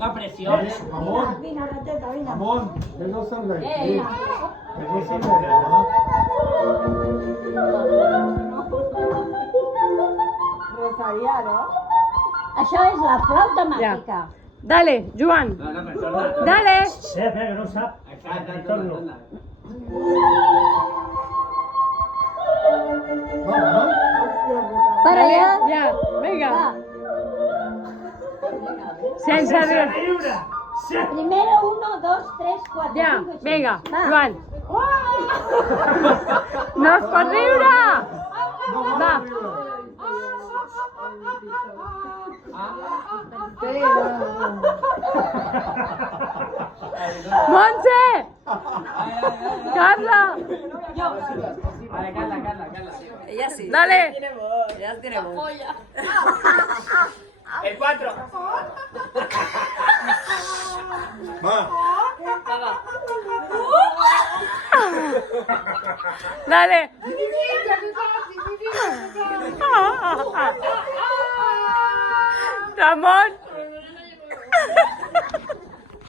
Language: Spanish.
Poca presión. Amón, Vine a la teta, vine. Amón, ven al servei. Eh. Ven al servei, no? Rosaria, no? Això és la flauta màgica. Dale, Joan. No, no, pero torna. Dale. Espera, que no ho sap. Exacte, Torno. torna. Va, Hòstia puta. Para Vale. Ja, vinga. Va. Sense riure. riure. Sí. Primero 1, 2, 3, 4, Ja, 5, 6. vinga, Va. Joan. No es pot riure. Va. Montse. Carla. Vale, Carla. Ella sí. Dale. Ella tiene voz. El 4. Va. Dale. Ramón.